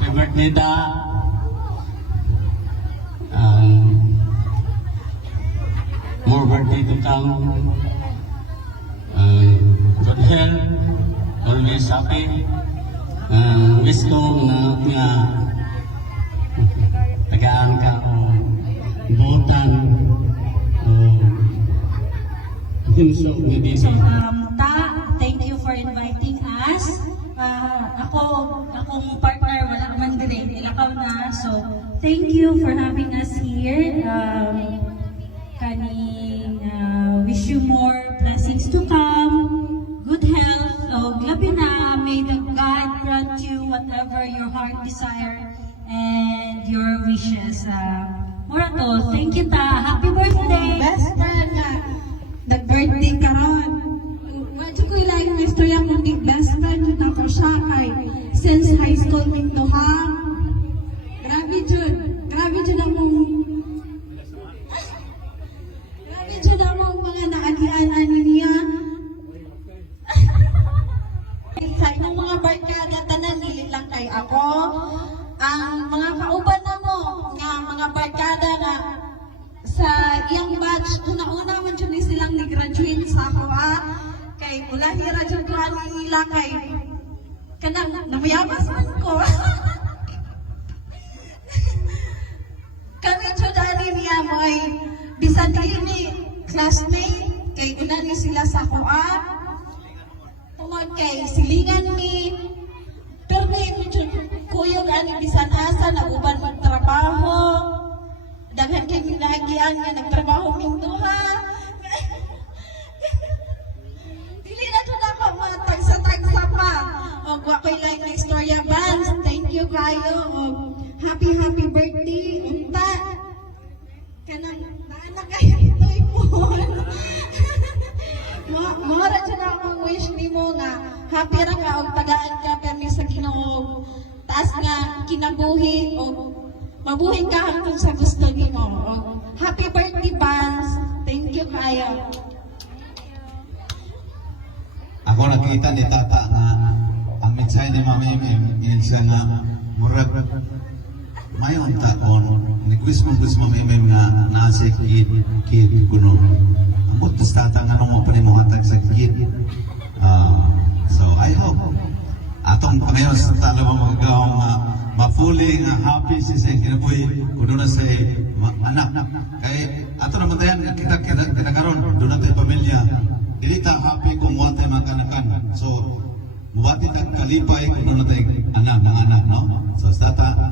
Happy birthday da. More birthday to come. Good health, always happy. Wish ko nga tagaan ka o buotan o himso ni DC. Thank you for inviting us. Akong partner, wala man din, nilakaw na. So, thank you for having us here. Wish you more blessings to come, good health. Grabe na, may the God grant you whatever your heart desire and your wishes. Murato, thank you ta. Happy birthday! Best friend nga, nag-birthday ka ron. Wadyo ko ilang na istorya kung di best friend yun ako siya kay since high school minto ha. Grabe dyan akong mga naadian-ani niya. Sa inyong mga barkada, tanan nili lang kay ako. Ang mga kauban na mo, nga mga barkada na sa iyang batch, una-una man dyan silang ni-graduate sa ako kay ulahira dyan ko nila kay kanang namayabas man ko. Kami dyan niya mo ay bisan ni classmate, kay una ni sila sa ako tungod kay silingan ni pero ngayon dyan kuyog ani bisan asa naguban magtrabaho daghan kay minagian nga nagtrabaho ming duha. Dili na to na ako mga tagsa pa. O wa ko'y like na istorya bands. Thank you kayo. O happy birthday. Unta. Kanang naanak kayo ito'y po. Mahara dyan akong wish ni mo nga happy ra ka o tagaan ka permi sa Ginoo. Taas nga kinabuhi o mabuhay ka hanggang sa gusto ni mo. Happy birthday, Bands. Thank you, kayo. Ako nakita ni Tata nga ang mensahe ni Mama Emem, yun siya nga murag mayon taon. Nag-wish mo Mama Emem nga nasa kid kuno. Ang butas Tata nga nung mapanimuhatag sa kid. So I hope atong pangayon sa tala mo magagawang mapuli nga happy si sa kinabuhi kuno na sa anak kay ato naman tayan kita karon doon natin pamilya dili ta happy kung wa tayo makanakan so muwati ta kalipay kuno na tayo anak no so sa tata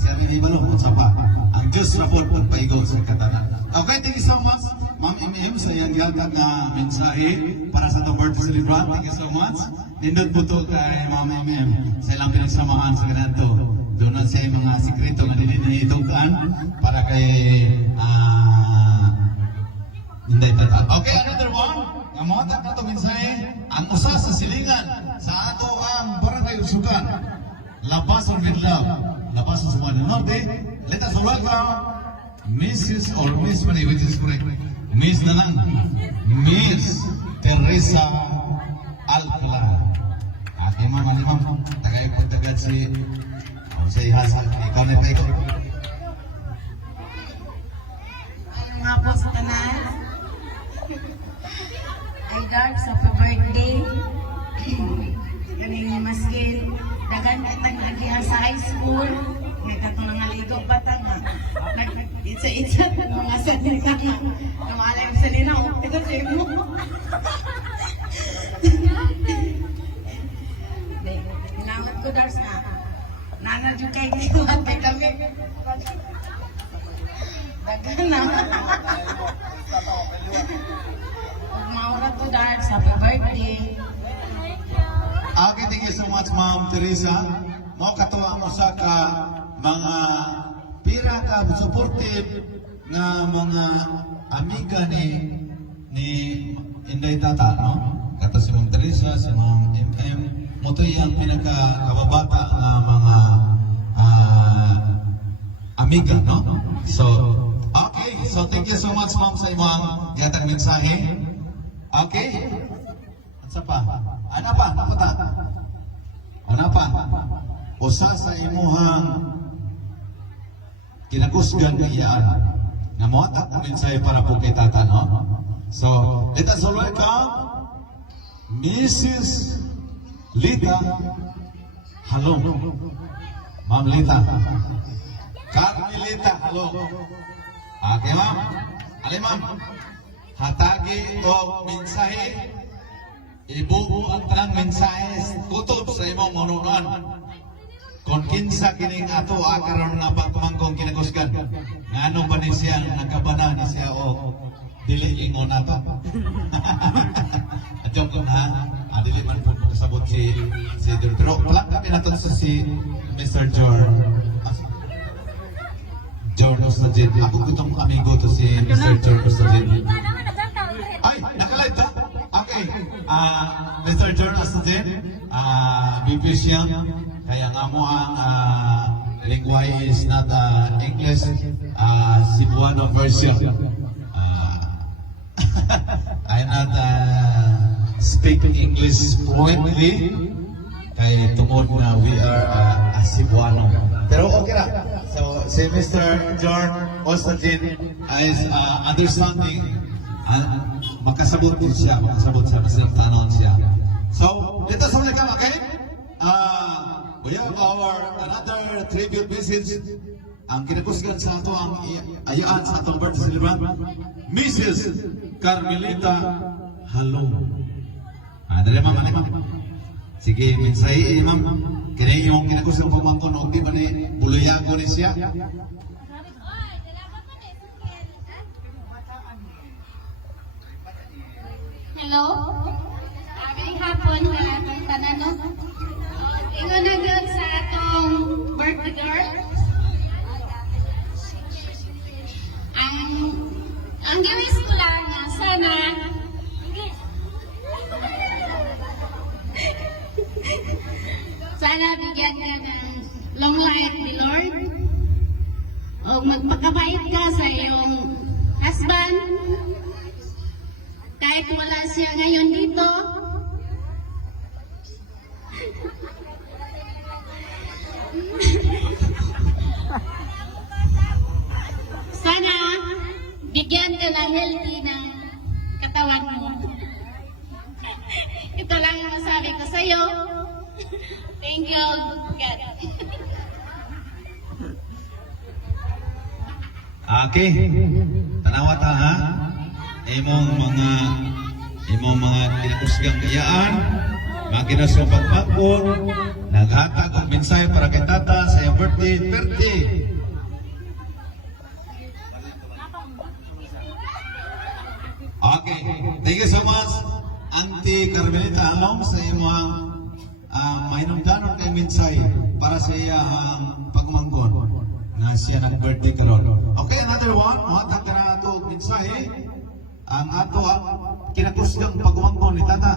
siya ni balo sa pa ang Diyos na po pagpaigaw sa katanan. Okay, thank you so much Ma'am Emem sa iyang gihatag nga mensahe para sa itong birthday celebrant. Thank you so much. Nindot po ito kay Ma'am Emem sa ilang pinagsamahan sa ganito. Doon na siya yung mga sikreto na nilitugan para kay Inday Tata. Okay, another one. Ang mga na ito mensahe, ang usa sa silingan sa ato ang barangay Usugan. Labasan with love. Labasan sa mga norte. Let us welcome Mrs. or Miss Manny, which is correct. Miss na lang. Miss Teresa Alcala. Ate mama ni ma'am, tagay pagdagad si sa ihasa. Ikaw na tayo. Ang nga po sa tanan. Ay God, sa birthday. Galing maskin. Dagan kitang agihan sa high school. May katong nangaligo batang Itsa mga salita nga. Namalay sa nila. Ito sa mo. Nilangat ko dars na. Nanadyo kay giwan kay kami. Dagan na. Huwag maura to dars. Happy birthday. Okay, thank you so much Ma'am Teresa. Mo katuwa mo sa ka mga pira ka supportive nga mga amiga ni Inday Tata, no? Kato si Ma'am Teresa, si Ma'am Emem, mo to yung pinaka-kababata nga mga amiga, no? So, okay. So, thank you so much, Ma'am, sa imong gatang mensahe. Okay. Ano pa? Ano pa? Ano pa? usa sa imuhang kinakusgan nga iyaan nga moatak ang mensahe para po kay tata, no? So, let us all welcome Mrs. Lita Halong. Ma'am Lita. Carmelita Halong. Okay, ma'am? Alay, ma'am. Hatagi o mensahe. Ibubu ang tanang mensahe kutob sa imong manunuan. Kung kinsa kining ato akaron nga pagpamangkong kinakusgan. Ngano ba ni siya nagkabana ni siya o dili ingon ato? Joke lang ha. Dili man po kasabot si pero wala kami natong si Mr. Jorn Ostajin. Ako gutong amigo to si Mr. Jorn Ostajin. Ay, nakalive ta? Okay. Mr. Jorn Ostajin, BP siya. Kaya nga mo ang lingwahe is not English, Cebuano version. I'm not speaking English fluently. Kaya tungod na we are Cebuano. Pero okay lang. So, si Mr. Jorn Ostajin is understanding. Makasabot din siya. Masayang tanon siya. So, dito sa mga kama, okay? We have our another tribute message. Ang kinakusgan sa ato ang ayaan sa atong birthday celebrant, Mrs. Carmelita Halong. Dali ma'am, sige, mensahe ma'am. Kini yung kinakusgan pamangkon, o di ba ni buluyago ni siya? Hello? Agay hapon nga atong tanan. Ingon na gyud sa atong birthday girl. Ang gawis ko lang nga sana bigyan ka ng long life ni Lord. O magpakabait ka sa iyong husband. Kahit wala siya ngayon dito. Sana bigyan ka ng healthy ng katawan mo. Ito lang ang masabi ko sa iyo. Thank you, God. Okay. Tanawa ta ha. Imong mga kinakusgang iyaan, mga kinasong pagpapon, naghatag ang mensahe para kay tata sa iyong birthday. Okay. Thank you so much, Auntie Carmelita Halong, sa iyong mahinungdanon kay mensahe para sa iyang pagmangkon na siya nag-birthday karon. Okay, another one. Hatag ka na ito mensahe. Ang ato ang kinakusgang pagmangkon ni tata.